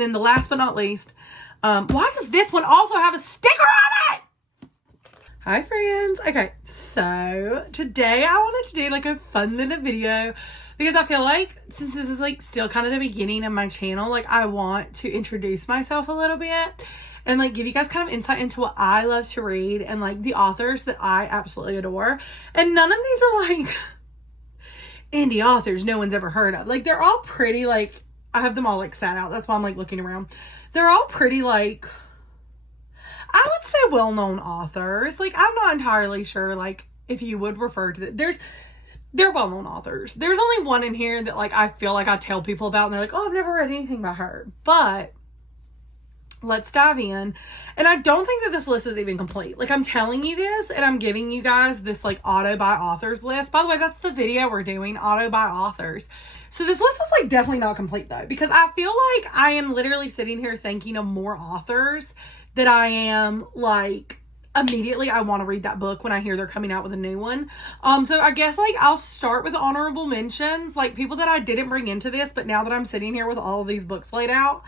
And then the last but not least, why does this one also have a sticker on it? Hi friends. Okay, so today I wanted to do like a fun little video because I feel like since this is like still kind of the beginning of my channel, like I want to introduce myself a little bit and like give you guys kind of insight into what I love to read and like the authors that I absolutely adore. And none of these are like indie authors no one's ever heard of. Like they're all pretty, like I have them all like sat out. That's why I'm like looking around. They're all pretty like, I would say well-known authors. Like, I'm not entirely sure, like, if you would refer to they're well-known authors. There's only one in here that, like, I feel like I tell people about, and they're like, oh, I've never read anything by her. But let's dive in. And I don't think that this list is even complete. Like, I'm telling you this, and I'm giving you guys this, like, auto by authors list. By the way, that's the video we're doing, auto by authors. So this list is, like, definitely not complete, though, because I feel like I am literally sitting here thinking of more authors that I am like immediately I want to read that book when I hear they're coming out with a new one. So I guess like I'll start with honorable mentions, like people that I didn't bring into this, but now that I'm sitting here with all of these books laid out,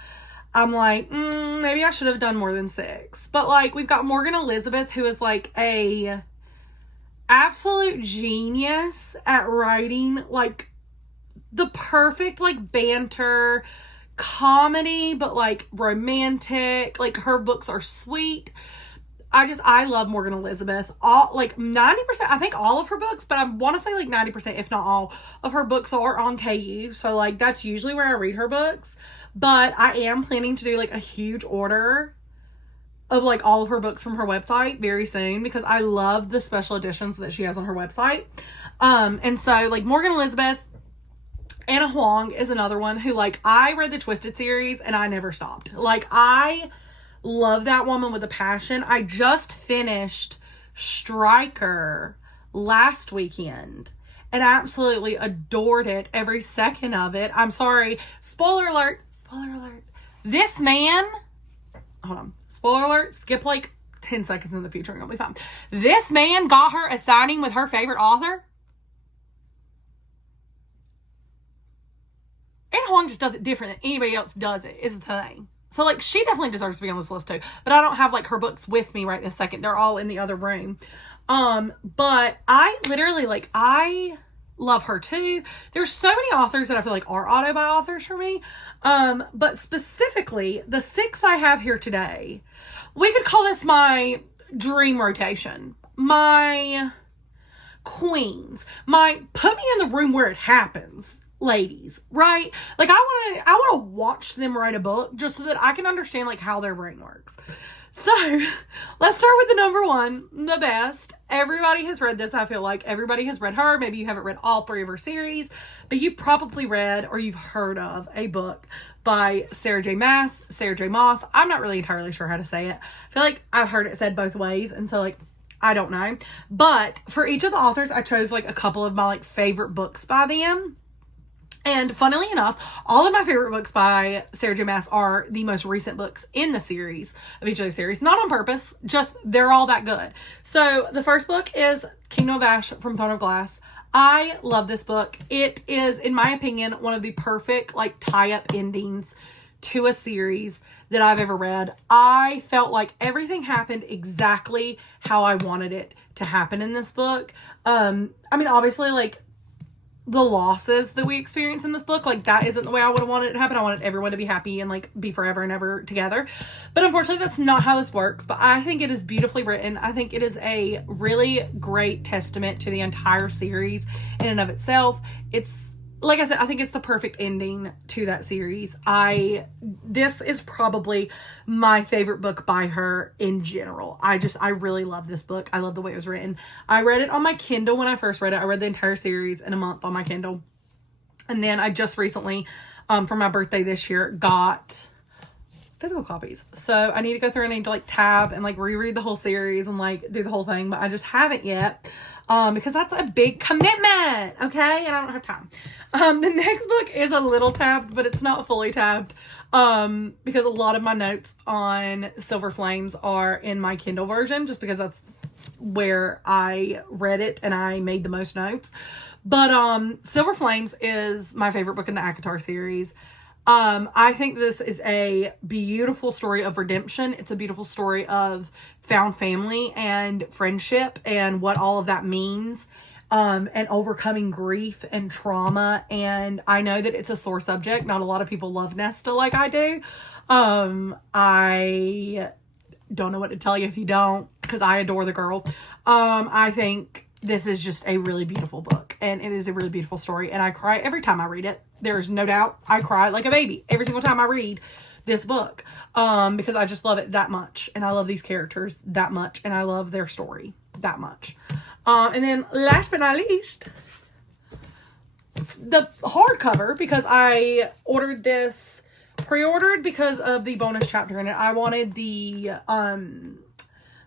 I'm like, maybe I should have done more than 6. But like we've got Morgan Elizabeth, who is like a absolute genius at writing like the perfect like banter comedy, but like romantic. Like her books are sweet. I love Morgan Elizabeth. All like 90%, I think all of her books, but I want to say like 90%, if not all of her books are on KU. So like that's usually where I read her books. But I am planning to do like a huge order of like all of her books from her website very soon because I love the special editions that she has on her website. And so like Morgan Elizabeth, Anna Huang is another one who, like, I read the Twisted series and I never stopped. Like, I love that woman with a passion. I just finished Striker last weekend and absolutely adored it, every second of it. I'm sorry. Spoiler alert. Spoiler alert. This man, hold on. Spoiler alert. Skip like 10 seconds in the future and it'll be fine. This man got her a signing with her favorite author. Anna Huang just does it different than anybody else does it, is the thing. So, like, she definitely deserves to be on this list, too. But I don't have, like, her books with me right this second. They're all in the other room. But I literally, like, I love her, too. There's so many authors that I feel like are auto by authors for me. But specifically, the 6 I have here today, we could call this my dream rotation. My queens. My put me in the room where it happens ladies, right? Like I want to watch them write a book just so that I can understand like how their brain works. So let's start with the number 1, the best. Everybody has read this. I feel like everybody has read her. Maybe you haven't read all 3 of her series, but you've probably read or you've heard of a book by Sarah J. Maas. I'm not really entirely sure how to say it. I feel like I've heard it said both ways. And so like, I don't know. But for each of the authors, I chose like a couple of my like favorite books by them. And funnily enough, all of my favorite books by Sarah J. Maas are the most recent books in the series, of each of those series. Not on purpose, just they're all that good. So the first book is Kingdom of Ash from Throne of Glass. I love this book. It is, in my opinion, one of the perfect like tie-up endings to a series that I've ever read. I felt like everything happened exactly how I wanted it to happen in this book. I mean, obviously, like, the losses that we experience in this book, like that isn't the way I would have wanted it to happen. I wanted everyone to be happy and like be forever and ever together, but unfortunately that's not how this works. But I think it is beautifully written. I think it is a really great testament to the entire series in and of itself. It's like I said, I think it's the perfect ending to that series. This is probably my favorite book by her in general. I really love this book. I love the way it was written. I read it on my Kindle when I first read it. I read the entire series in a month on my Kindle. And then I just recently, for my birthday this year, got physical copies. So I need to go through and I need to like tab and like reread the whole series and like do the whole thing. But I just haven't yet. Because that's a big commitment, okay? And I don't have time. The next book is a little tabbed, but it's not fully tabbed, because a lot of my notes on Silver Flames are in my Kindle version, just because that's where I read it and I made the most notes. But Silver Flames is my favorite book in the ACOTAR series. I think this is a beautiful story of redemption. It's a beautiful story of found family and friendship and what all of that means, and overcoming grief and trauma. And I know that it's a sore subject. Not a lot of people love Nesta like I do. I don't know what to tell you if you don't, because I adore the girl. I think this is just a really beautiful book, and it is a really beautiful story, and I cry every time I read it. There is no doubt I cry like a baby every single time I read this book, because I just love it that much, and I love these characters that much, and I love their story that much. And then last but not least, the hardcover, because I ordered this pre-ordered because of the bonus chapter in it. I wanted the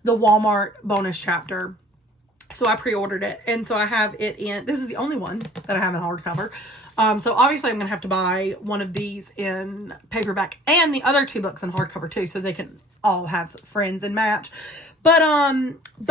Walmart bonus chapter, so I pre-ordered it, and so I have it in, this is the only one that I have in hardcover. So obviously I'm gonna have to buy one of these in paperback and the other 2 books in hardcover too, so they can all have friends and match. But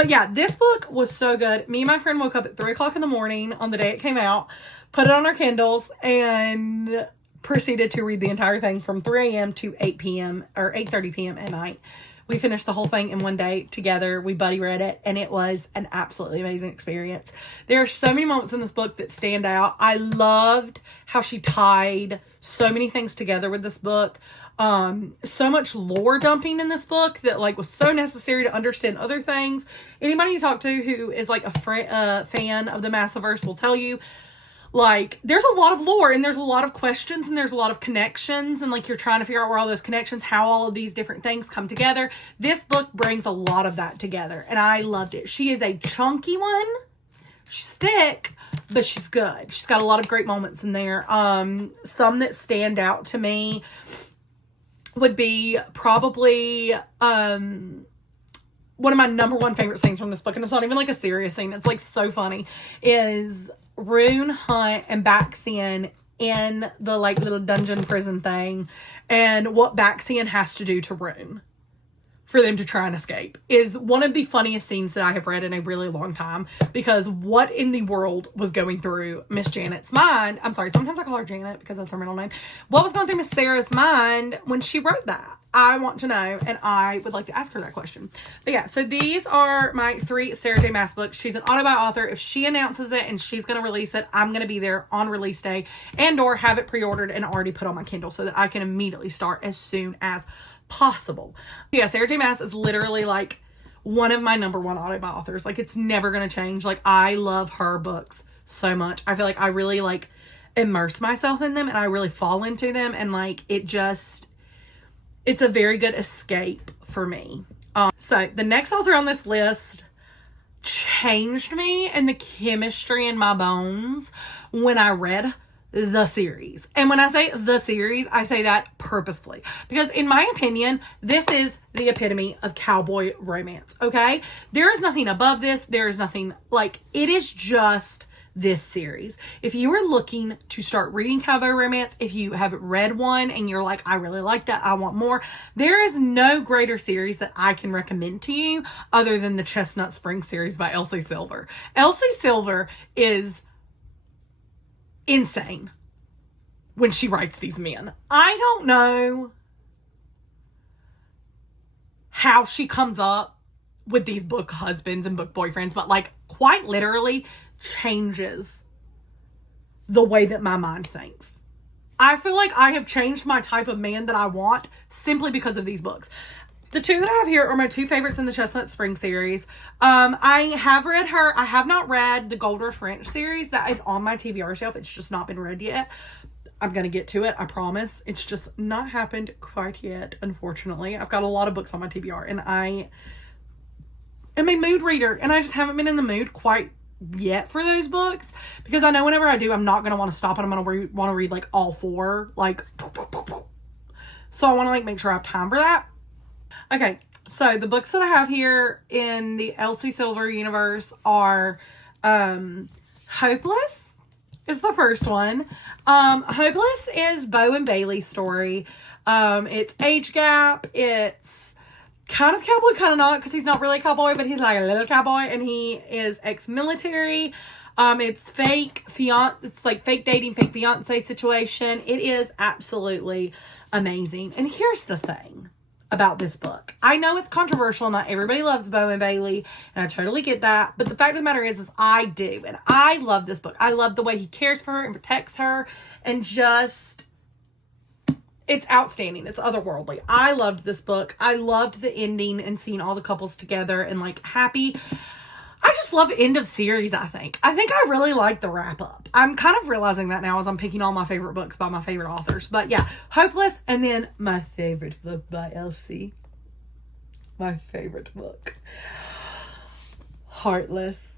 yeah, this book was so good. Me and my friend woke up at 3 o'clock in the morning on the day it came out, put it on our Kindles, and proceeded to read the entire thing from 3 a.m. to 8 p.m. or 8:30 p.m. at night. We finished the whole thing in one day together. We buddy read it, and it was an absolutely amazing experience. There are so many moments in this book that stand out. I loved how she tied so many things together with this book. So much lore dumping in this book that like was so necessary to understand other things. Anybody you talk to who is like a fan of the Massiverse will tell you, like, there's a lot of lore, and there's a lot of questions, and there's a lot of connections, and like you're trying to figure out where all those connections, how all of these different things come together. This book brings a lot of that together, and I loved it. She is a chunky one. She's thick, but she's good. She's got a lot of great moments in there. Some that stand out to me would be probably one of my number one favorite scenes from this book, and it's not even like a serious scene, it's like so funny, is Rune, Hunt, and Baxian in the like little dungeon prison thing, and what Baxian has to do to Rune for them to try and escape is one of the funniest scenes that I have read in a really long time, because what in the world was going through Miss Janet's mind? I'm sorry, sometimes I call her Janet because that's her middle name. What was going through Miss Sarah's mind when she wrote that? I want to know, and I would like to ask her that question. But yeah, so these are my 3 Sarah J. Maas books. She's an autobi author. If she announces it and she's going to release it, I'm going to be there on release day and or have it pre-ordered and already put on my Kindle so that I can immediately start as soon as possible. Yeah, Sarah J. Maas is literally like one of my number one autobi authors. Like, it's never going to change. Like, I love her books so much. I feel like I really like immerse myself in them, and I really fall into them, and like it's a very good escape for me. So the next author on this list changed me and the chemistry in my bones when I read the series. And when I say the series, I say that purposefully, because in my opinion, this is the epitome of cowboy romance. Okay. There is nothing above this. There is nothing like, it is just this series. If you are looking to start reading cowboy romance, if you have read one and you're like, I really like that, I want more, there is no greater series that I can recommend to you other than the Chestnut Spring series by Elsie Silver. Elsie Silver is insane when she writes these men. I don't know how she comes up with these book husbands and book boyfriends, but like quite literally changes the way that my mind thinks. I feel like I have changed my type of man that I want simply because of these books. The 2 that I have here are my 2 favorites in the Chestnut Spring series. I have read her. I have not read the Golder French series. That is on my TBR shelf. It's just not been read yet. I'm going to get to it, I promise. It's just not happened quite yet, unfortunately. I've got a lot of books on my TBR, and I am a mood reader, and I just haven't been in the mood quite yet for those books, because I know whenever I do, I'm not going to want to stop, and I'm going to want to read like all 4, like, so I want to like make sure I have time for that. Okay, so the books that I have here in the Elsie Silver universe are Hopeless is the first one. Hopeless is Bo and Bailey's story. It's age gap. It's kind of cowboy, kind of not, because he's not really a cowboy, but he's like a little cowboy, and he is ex-military. It's like fake dating, fake fiance situation. It is absolutely amazing. And here's the thing about this book. I know it's controversial. Not everybody loves Beau and Bailey, and I totally get that. But the fact of the matter is I do. And I love this book. I love the way he cares for her and protects her. And just, it's outstanding. It's otherworldly. I loved this book. I loved the ending and seeing all the couples together and like happy. I just love end of series, I think. I really like the wrap up. I'm kind of realizing that now as I'm picking all my favorite books by my favorite authors. But yeah, Hopeless, and then my favorite book by Elsie. My favorite book. Heartless.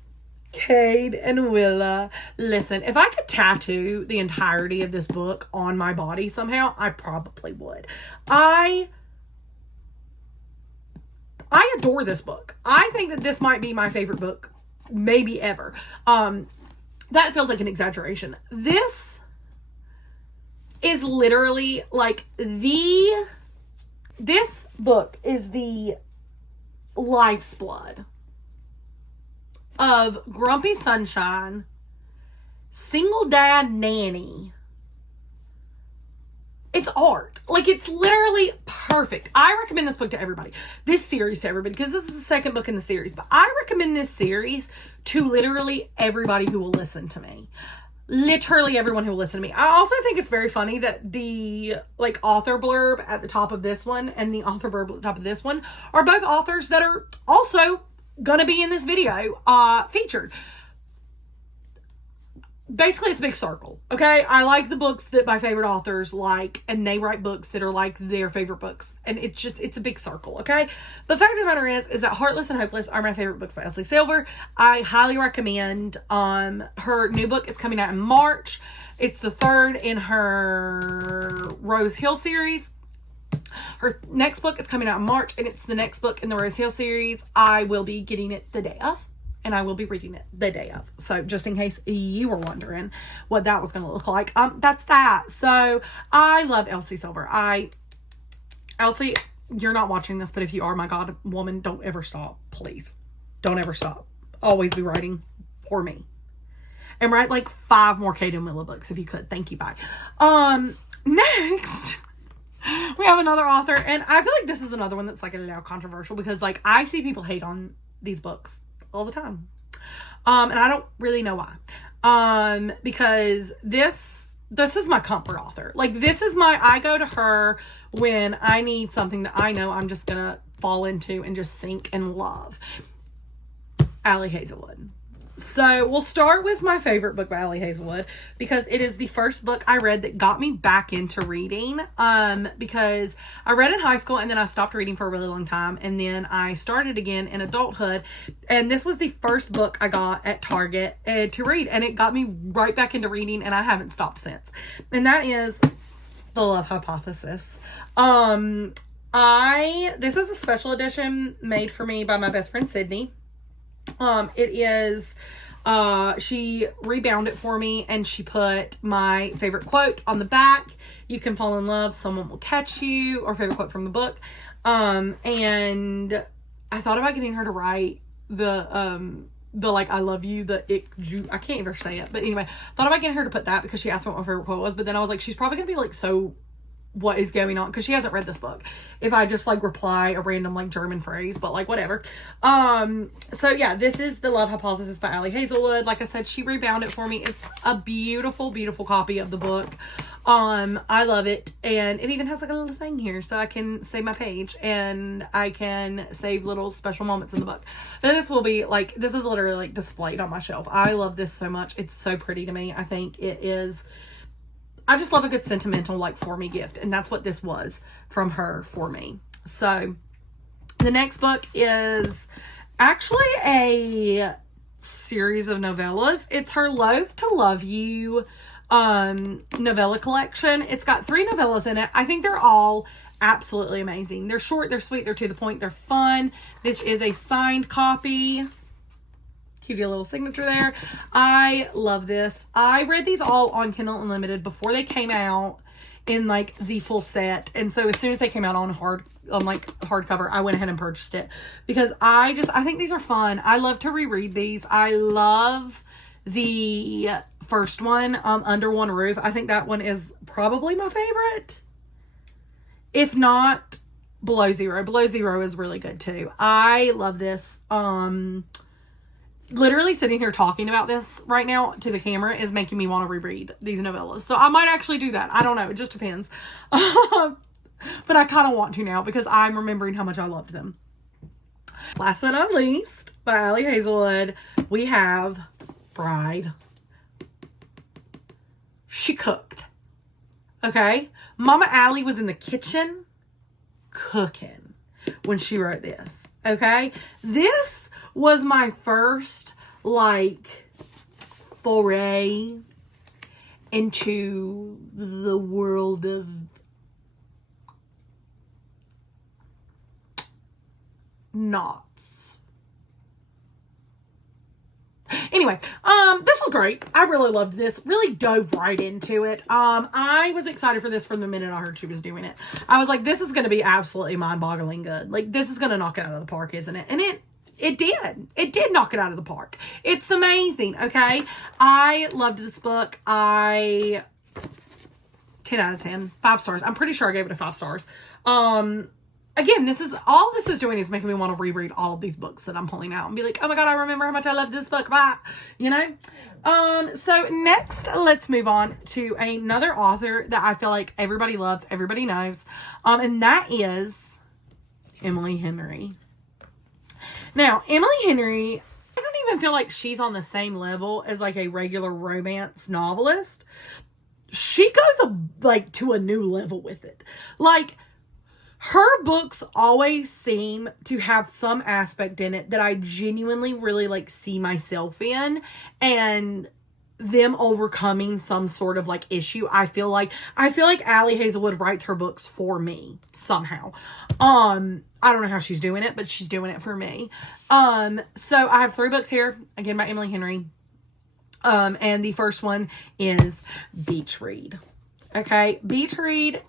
Cade and Willa. Listen, if I could tattoo the entirety of this book on my body somehow, I probably would. I adore this book. I think that this might be my favorite book maybe ever. That feels like an exaggeration. This is literally like this book is the life's blood of grumpy sunshine, single dad nanny. It's art. Like, it's literally perfect. I recommend this book to everybody. This series to everybody, because this is the second book in the series. But I recommend this series to literally everybody who will listen to me. Literally everyone who will listen to me. I also think it's very funny that the like author blurb at the top of this one and the author blurb at the top of this one are both authors that are also gonna be in this video featured. Basically, it's a big circle, okay? I like the books that my favorite authors like, and they write books that are like their favorite books. And it's a big circle, okay? The fact of the matter is that Heartless and Hopeless are my favorite books by Elsie Silver. I highly recommend her new book is coming out in March. It's the third in her Rose Hill series. Her next book is coming out in March, and it's the next book in the Rose Hill series. I will be getting it the day of. And I will be reading it the day of. So just in case you were wondering what that was going to look like. That's that. So I love Elsie Silver. Elsie, you're not watching this, but if you are, my God, woman, don't ever stop. Please. Don't ever stop. Always be writing for me. And write like 5 more Cade and Willa books if you could. Thank you. Bye. Next, we have another author. And I feel like this is another one that's like a little controversial because like I see people hate on these books all the time. And I don't really know why. Because this is my comfort author. Like this is I go to her when I need something that I know I'm just gonna fall into and just sink and love. Ali Hazelwood. So we'll start with my favorite book by Ali Hazelwood because it is the first book I read that got me back into reading. Because I read in high school and then I stopped reading for a really long time. And then I started again in adulthood. And this was the first book I got at Target to read. And it got me right back into reading and I haven't stopped since. And that is The Love Hypothesis. This is a special edition made for me by my best friend, Sydney. It is, she rebound it for me and she put my favorite quote on the back. You can fall in love, someone will catch you, or favorite quote from the book. And I thought about getting her to write the like, I love you, I can't even say it, but anyway, thought about getting her to put that because she asked me what my favorite quote was, but then I was like, she's probably gonna be like, so what is going on? Because she hasn't read this book. If I just like reply a random like German phrase, but like whatever. So yeah, this is The Love Hypothesis by Ali Hazelwood. Like I said, she rebound it for me. It's a beautiful, beautiful copy of the book. I love it. And it even has like a little thing here so I can save my page and I can save little special moments in the book. But this is literally like displayed on my shelf. I love this so much. It's so pretty to me. I think it is. I just love a good sentimental, like, for me gift. And that's what this was from her for me. So, the next book is actually a series of novellas. It's her Loath to Love You novella collection. It's got 3 novellas in it. I think they're all absolutely amazing. They're short, they're sweet, they're to the point, they're fun. This is a signed copy. Cute little signature there. I love this. I read these all on Kindle Unlimited before they came out in like the full set. And so as soon as they came out on hardcover, I went ahead and purchased it because I think these are fun. I love to reread these. I love the first one, Under One Roof. I think that one is probably my favorite. If not, Below Zero. Below Zero is really good too. I love this. Literally sitting here talking about this right now to the camera is making me want to reread these novellas. So I might actually do that. I don't know. It just depends. But I kind of want to now because I'm remembering how much I loved them. Last but not least, by Allie Hazelwood, we have Bride. She cooked. Okay? Mama Allie was in the kitchen cooking when she wrote this. Okay? This was my first, like, foray into the world of knots. Anyway, this was great. I really loved this. Really dove right into it. I was excited for this from the minute I heard she was doing it. I was like, this is going to be absolutely mind-boggling good. Like, this is going to knock it out of the park, isn't it? And it did. It did knock it out of the park. It's amazing, okay? I loved this book. 10 out of 10. 5 stars. I'm pretty sure I gave it a 5 stars. Again, this is doing is making me want to reread all of these books that I'm pulling out and be like, oh my God, I remember how much I loved this book. Bye. You know? So next, let's move on to another author that I feel like everybody loves, everybody knows. And that is Emily Henry. Now, Emily Henry, I don't even feel like she's on the same level as like a regular romance novelist. She goes to a new level with it. Like, her books always seem to have some aspect in it that I genuinely really like see myself in, and them overcoming some sort of like issue. I feel like Allie Hazelwood writes her books for me somehow. I don't know how she's doing it, but she's doing it for me. So I have 3 books here, again by Emily Henry. And the first one is Beach Read. Okay, Beach Read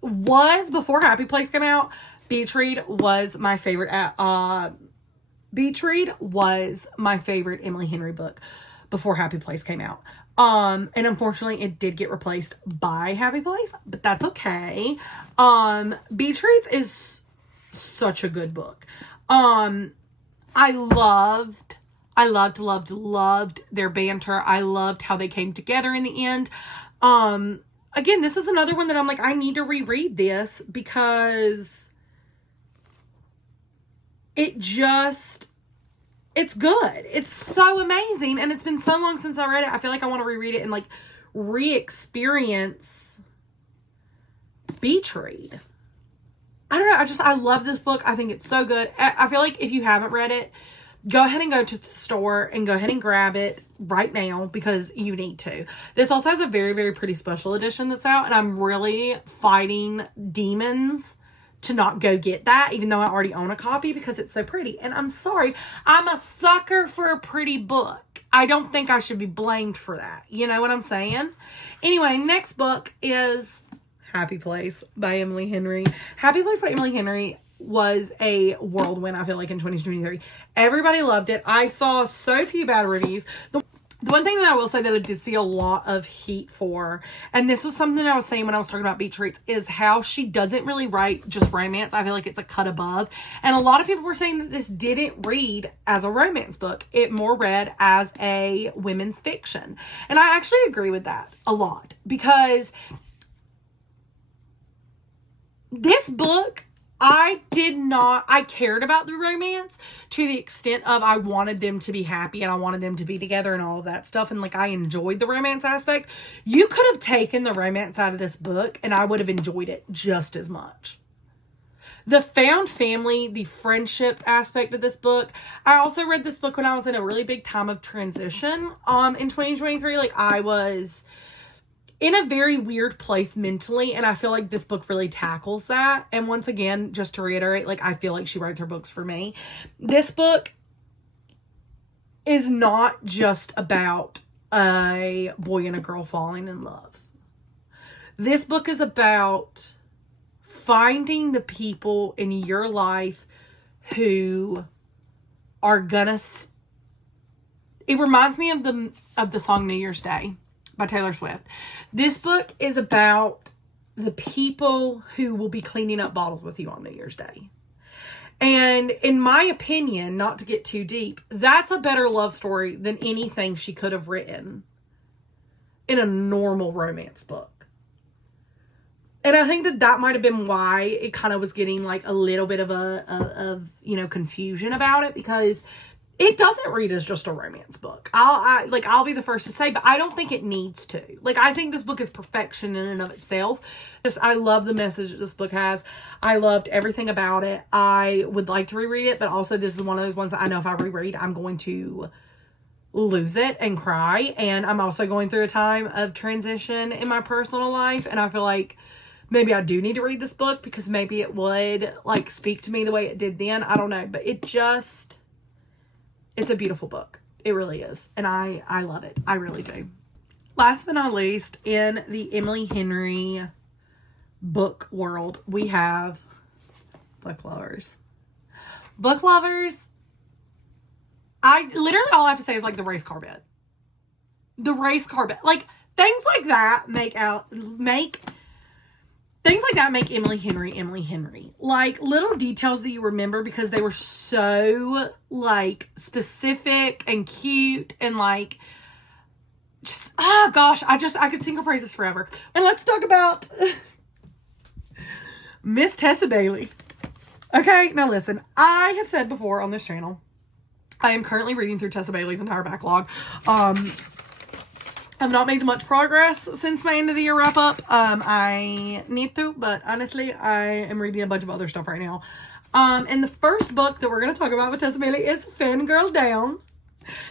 was, before Happy Place came out, Beach Read was my favorite. Beach Read was my favorite Emily Henry book before Happy Place came out. And unfortunately it did get replaced by Happy Place, but that's okay. Beach Reads is such a good book. I loved their banter. I loved how they came together in the end. Again, this is another one that I'm like, I need to reread this because it's good. It's so amazing. And it's been so long since I read it. I feel like I want to reread it and like re-experience Beach Read. I don't know. I love this book. I think it's so good. I feel like if you haven't read it, go ahead and go to the store and go ahead and grab it right now because you need to. This also has a very, very pretty special edition that's out, and I'm really fighting demons to not go get that, even though I already own a copy because it's so pretty. And I'm sorry, I'm a sucker for a pretty book. I don't think I should be blamed for that. You know what I'm saying? Anyway, next book is Happy Place by Emily Henry. Happy Place by Emily Henry was a whirlwind, I feel like, in 2023. Everybody loved it. I saw so few bad reviews. The one thing that I will say that I did see a lot of heat for, and this was something I was saying when I was talking about Beach Reads, is how she doesn't really write just romance. I feel like it's a cut above. And a lot of people were saying that this didn't read as a romance book. It more read as a women's fiction. And I actually agree with that a lot, because this book, I cared about the romance to the extent of I wanted them to be happy and I wanted them to be together and all of that stuff. And like, I enjoyed the romance aspect. You could have taken the romance out of this book and I would have enjoyed it just as much. The found family, the friendship aspect of this book. I also read this book when I was in a really big time of transition in 2023. Like, I was in a very weird place mentally, and I feel like this book really tackles that. And once again, just to reiterate, like, I feel like she writes her books for me. This book is not just about a boy and a girl falling in love. This book is about finding the people in your life who are gonna it reminds me of the song New Year's Day by Taylor Swift. This book is about the people who will be cleaning up bottles with you on New Year's Day. And in my opinion, not to get too deep, that's a better love story than anything she could have written in a normal romance book. And I think that might have been why it kind of was getting like a little bit of confusion about it, because it doesn't read as just a romance book. I'll be the first to say, but I don't think it needs to. Like, I think this book is perfection in and of itself. I love the message that this book has. I loved everything about it. I would like to reread it, but also this is one of those ones that I know if I reread, I'm going to lose it and cry. And I'm also going through a time of transition in my personal life, and I feel like maybe I do need to read this book because maybe it would like speak to me the way it did then. I don't know, but it's a beautiful book. It really is. And I love it. I really do. Last but not least, in the Emily Henry book world, we have book lovers. Book lovers, I literally all I have to say is like the race car bed. The race car bed. Like, things like that make Emily Henry. Like, little details that you remember because they were so, like, specific and cute and, like, just, gosh, I could sing her praises forever. And let's talk about Miss Tessa Bailey. Okay, now listen, I have said before on this channel, I am currently reading through Tessa Bailey's entire backlog. I've not made much progress since my end of the year wrap up. I need to, but honestly, I am reading a bunch of other stuff right now. And the first book that we're going to talk about with Tessa Bailey is Fangirl Down.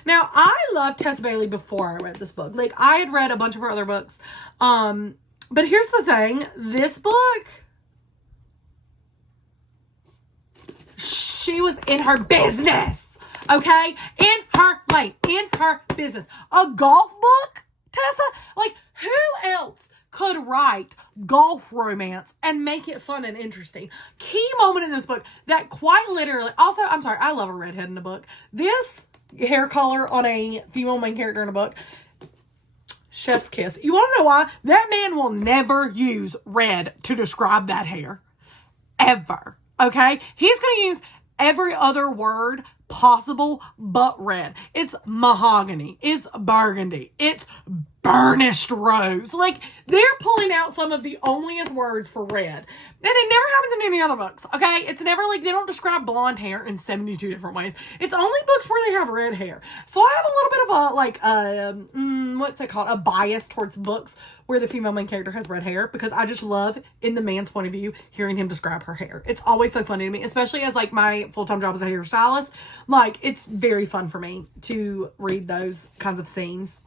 Now, I loved Tessa Bailey before I read this book. Like, I had read a bunch of her other books. But here's the thing. This book, she was in her business. Okay? In her lane. In her business. A golf book? Tessa, like, who else could write golf romance and make it fun and interesting? Key moment in this book that quite literally, also, I'm sorry, I love a redhead in a book. This hair color on a female main character in a book, chef's kiss. You want to know why? That man will never use red to describe that hair. Ever. Okay? He's going to use every other word possible but red. It's mahogany. It's burgundy. It's burnished rose. Like, they're pulling out some of the onlyest words for red. And it never happens in any other books, okay? It's never like, they don't describe blonde hair in 72 different ways. It's only books where they have red hair. So I have a little bit of a, like, what's it called? A bias towards books where the female main character has red hair, because I just love, in the man's point of view, hearing him describe her hair. It's always so funny to me, especially as, like, my full-time job as a hairstylist. Like, it's very fun for me to read those kinds of scenes.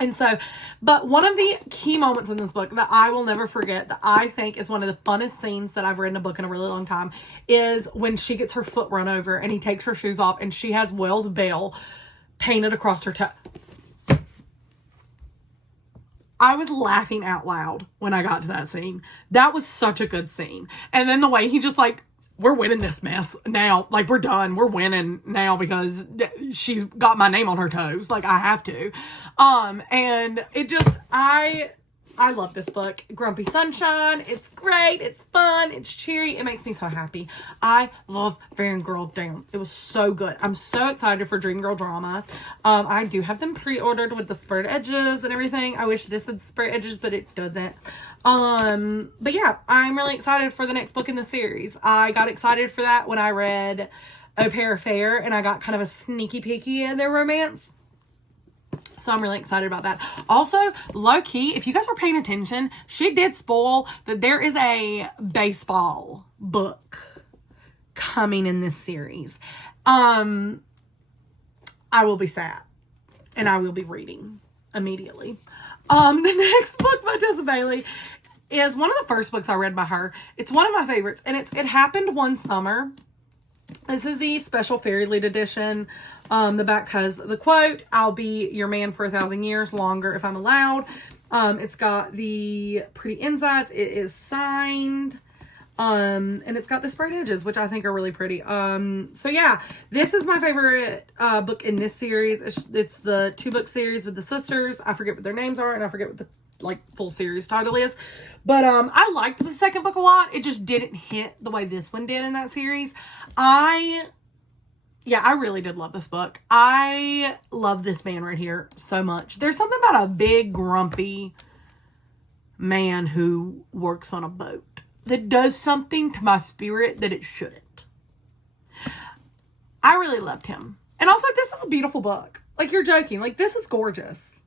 And so, but one of the key moments in this book that I will never forget, that I think is one of the funnest scenes that I've read in a book in a really long time, is when she gets her foot run over and he takes her shoes off and she has Wells Bell painted across her toe. I was laughing out loud when I got to that scene. That was such a good scene. And then the way he just, like, we're winning this mess now. Like, we're done. We're winning now because she's got my name on her toes. Like, I have to. And it just, I love this book. Grumpy Sunshine. It's great. It's fun. It's cheery. It makes me so happy. I love Fangirl Down. It was so good. I'm so excited for Dream Girl Drama. I do have them pre-ordered with the sprayed edges and everything. I wish this had sprayed edges, but it doesn't. But yeah, I'm really excited for the next book in the series. I got excited for that when I read Au Pair Affair, and I got kind of a sneaky peeky in their romance. So I'm really excited about that. Also, low-key, if you guys are paying attention, she did spoil that there is a baseball book coming in this series. I will be sad, and I will be reading immediately. The next book by Tessa Bailey is one of the first books I read by her. It's one of my favorites, and It Happened One Summer. This is the special fairy lead edition. The back has the quote, "I'll be your man for 1,000 years, longer if I'm allowed." It's got the pretty insides. It is signed. And it's got the sprayed edges, which I think are really pretty. So yeah, this is my favorite book in this series. It's the 2-book series with the sisters. I forget what their names are, and I forget what the full series title is. But I liked the second book a lot. It just didn't hit the way this one did in that series. I really did love this book. I love this man right here so much. There's something about a big, grumpy man who works on a boat that does something to my spirit that it shouldn't. I really loved him. And also, this is a beautiful book. Like, you're joking. Like, this is gorgeous.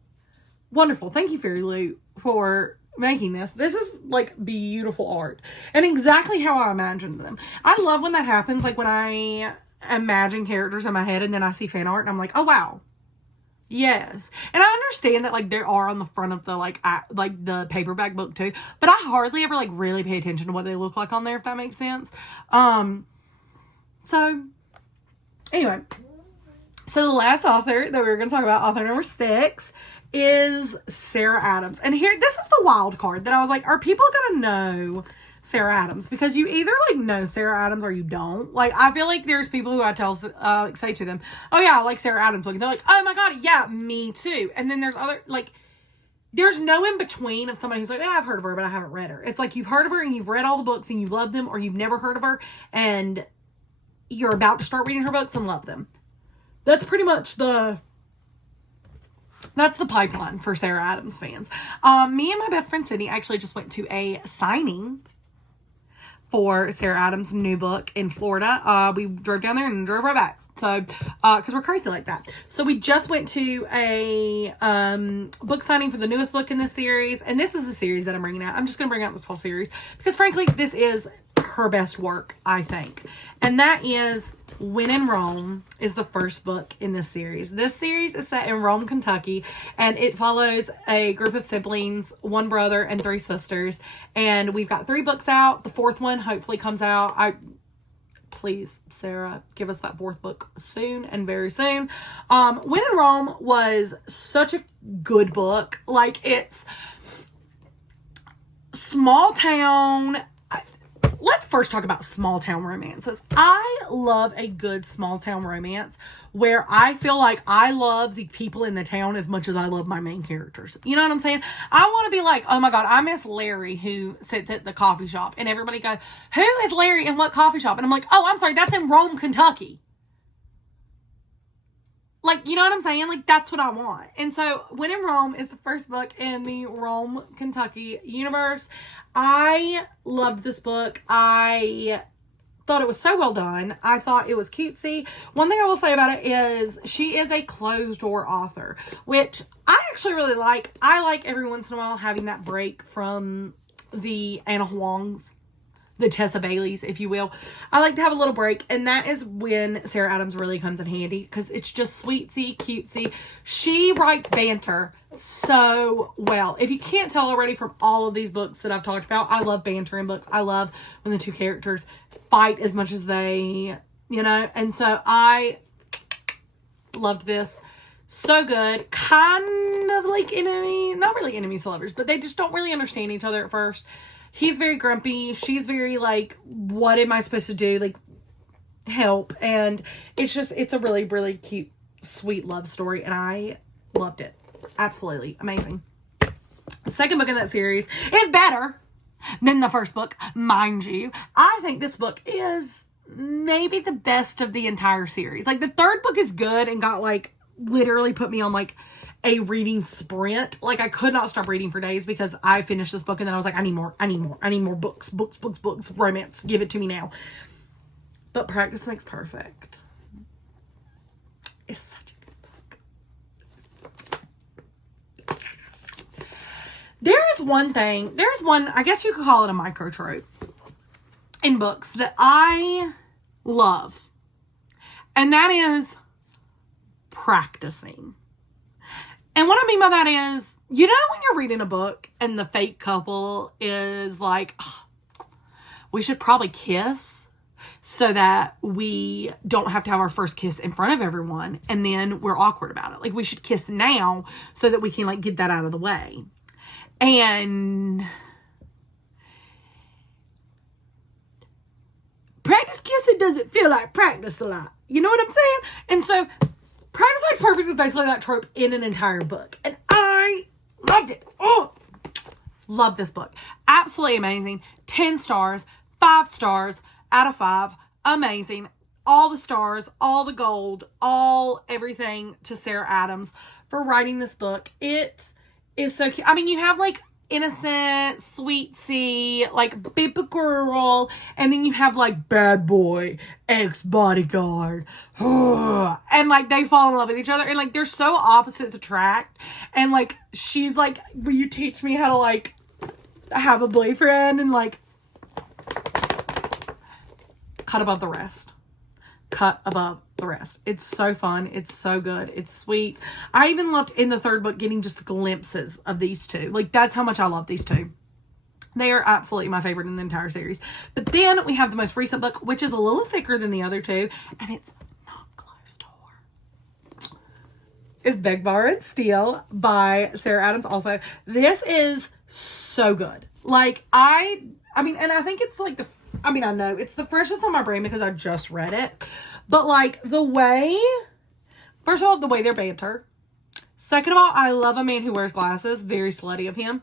Wonderful. Thank you, Fairy Lou, for making this. This is, like, beautiful art. And exactly how I imagined them. I love when that happens. Like, when I imagine characters in my head and then I see fan art and I'm like, oh, wow. Yes. And I understand that, like, there are on the front of the, like the paperback book too, but I hardly ever, like, really pay attention to what they look like on there, if that makes sense. So anyway, so the last author that we were going to talk about, author number 6, is Sarah Adams. And here, this is the wild card that I was like, are people going to know Sarah Adams? Because you either, like, know Sarah Adams or you don't. Like, I feel like there's people who I say to them, oh yeah, I like Sarah Adams book. And they're like, oh my god, yeah, me too. And then there's other, like, there's no in between of somebody who's like, yeah, I've heard of her, but I haven't read her. It's like, you've heard of her and you've read all the books and you love them, or you've never heard of her and you're about to start reading her books and love them. That's pretty much that's the pipeline for Sarah Adams fans. Me and my best friend Sydney actually just went to a signing for Sarah Adams' new book in Florida. We drove down there and drove right back. So, because we're crazy like that. So we just went to a book signing for the newest book in this series. And this is the series that I'm bringing out. I'm just going to bring out this whole series because, frankly, this is her best work, I think. And that is When in Rome is the first book in this series. This series is set in Rome, Kentucky, and it follows a group of siblings, 1 brother and 3 sisters. And we've got 3 books out. The 4th one hopefully comes out. Please, Sarah, give us that 4th book soon and very soon. When in Rome was such a good book. Like, it's small town. Let's first talk about small town romances. I love a good small town romance where I feel like I love the people in the town as much as I love my main characters. You know what I'm saying? I want to be like, oh my god, I miss Larry who sits at the coffee shop. And everybody goes, who is Larry in what coffee shop? And I'm like, oh, I'm sorry, that's in Rome, Kentucky. Like, you know what I'm saying? Like, that's what I want. And so, When in Rome is the first book in the Rome, Kentucky universe. I loved this book. I thought it was so well done. I thought it was cutesy. One thing I will say about it is she is a closed door author, which I actually really like. I like every once in a while having that break from the Anna Huangs, the Tessa Baileys, if you will. I like to have a little break, and that is when Sarah Adams really comes in handy, because it's just sweetsy, cutesy. She writes banter so well. If you can't tell already from all of these books that I've talked about, I love banter in books. I love when the 2 characters fight as much as they, and so I loved this. So good. Kind of like not really enemies to lovers, but they just don't really understand each other at first. He's very grumpy. She's very like, what am I supposed to do? Like, help. And it's a really, really cute, sweet love story. And I loved it. Absolutely amazing. The second book in that series is better than the first book, mind you. I think this book is maybe the best of the entire series. Like, the 3rd book is good and got, like, literally put me on, like, a reading sprint. Like, I could not stop reading for days because I finished this book and then I was like, I need more books, romance, give it to me now. But practice makes perfect. It's such a good book. There's one, I guess you could call it a micro trope in books that I love. And that is practicing. And what I mean by that is, when you're reading a book and the fake couple is like, oh, we should probably kiss so that we don't have to have our first kiss in front of everyone and then we're awkward about it. Like, we should kiss now so that we can, like, get that out of the way. And practice kissing doesn't feel like practice a lot. You know what I'm saying? And so practice makes perfect is basically that trope in an entire book. And I loved it. Oh, love this book. Absolutely amazing. 10 stars, 5 stars out of 5. Amazing. All the stars, all the gold, all everything to Sarah Adams for writing this book. It is so cute. I mean, you have like innocent, sweetsy, like baby girl, and then you have like bad boy, ex-bodyguard, and like they fall in love with each other, and like they're so opposites attract, and like she's like, will you teach me how to like have a boyfriend, and like cut above the rest. It's so fun. It's so good. It's sweet. I even loved in the third book getting just glimpses of these two. Like, that's how much I love these two. They are absolutely my favorite in the entire series. But then we have the most recent book, which is a little thicker than the other two, and it's not close door. It's Beg, Borrow, and Steal by Sarah Adams also. This is so good. Like, I mean, and I think it's like I know it's the freshest on my brain because I just read it. But like first of all, the way they're banter. Second of all, I love a man who wears glasses. Very slutty of him.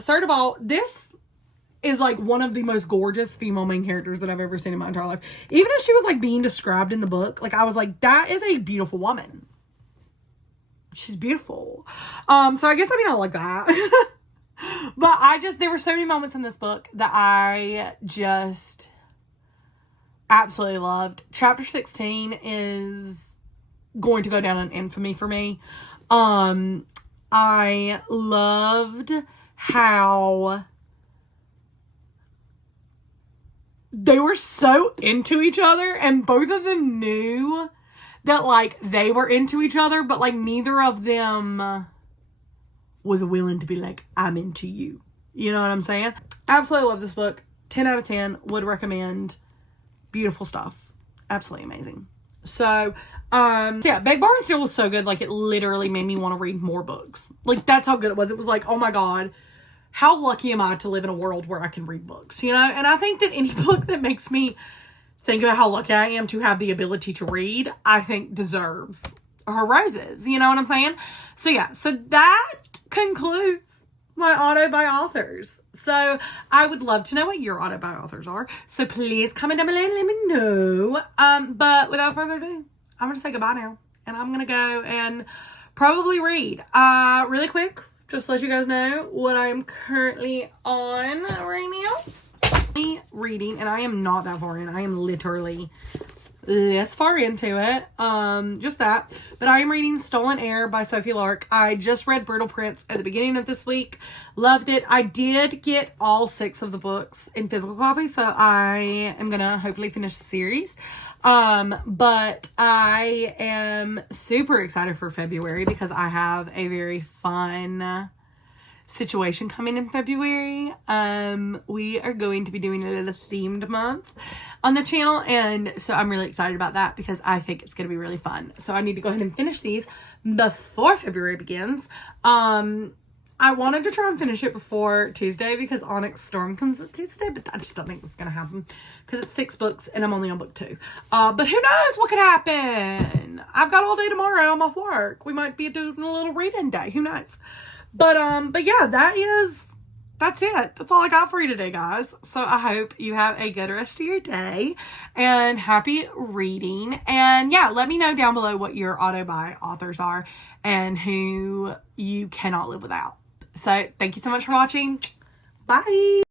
Third of all, this is like one of the most gorgeous female main characters that I've ever seen in my entire life. Even as she was like being described in the book, like I was like, that is a beautiful woman. She's beautiful. So I guess I like that. But there were so many moments in this book that I just absolutely loved. Chapter 16 is going to go down in infamy for me. I loved how they were so into each other, and both of them knew that like they were into each other, but like neither of them was willing to be like, I'm into you. You know what I'm saying? Absolutely love this book. 10 out of 10. Would recommend. Beautiful stuff. Absolutely amazing. So yeah, Beg, Borrow, and Steal was so good. Like, it literally made me want to read more books. Like, that's how good it was. It was like, oh my God, how lucky am I to live in a world where I can read books, you know? And I think that any book that makes me think about how lucky I am to have the ability to read, I think deserves her roses. You know what I'm saying? So yeah, so that concludes my auto by authors. So I would love to know what your auto by authors are. So please comment down below and let me know. But without further ado, I'm gonna say goodbye now, and I'm gonna go and probably read. Really quick, just to let you guys know what I'm currently on right now. Reading, and I am not that far in. I am literally this far into it. Just that. But I am reading Stolen Heir by Sophie Lark. I just read Brutal Prince at the beginning of this week. Loved it. I did get all 6 of the books in physical copies, so I am gonna hopefully finish the series. But I am super excited for February because I have a very fun situation coming in February. We are going to be doing a little themed month on the channel, and so I'm really excited about that because I think it's going to be really fun. So I need to go ahead and finish these before February begins. I wanted to try and finish it before Tuesday because Onyx Storm comes up Tuesday, but I just don't think that's going to happen because it's 6 books and I'm only on book 2. But who knows what could happen? I've got all day tomorrow. I'm off work. We might be doing a little reading day. Who knows? But yeah, that's it. That's all I got for you today, guys. So I hope you have a good rest of your day and happy reading. And yeah, let me know down below what your auto by authors are and who you cannot live without. So thank you so much for watching. Bye.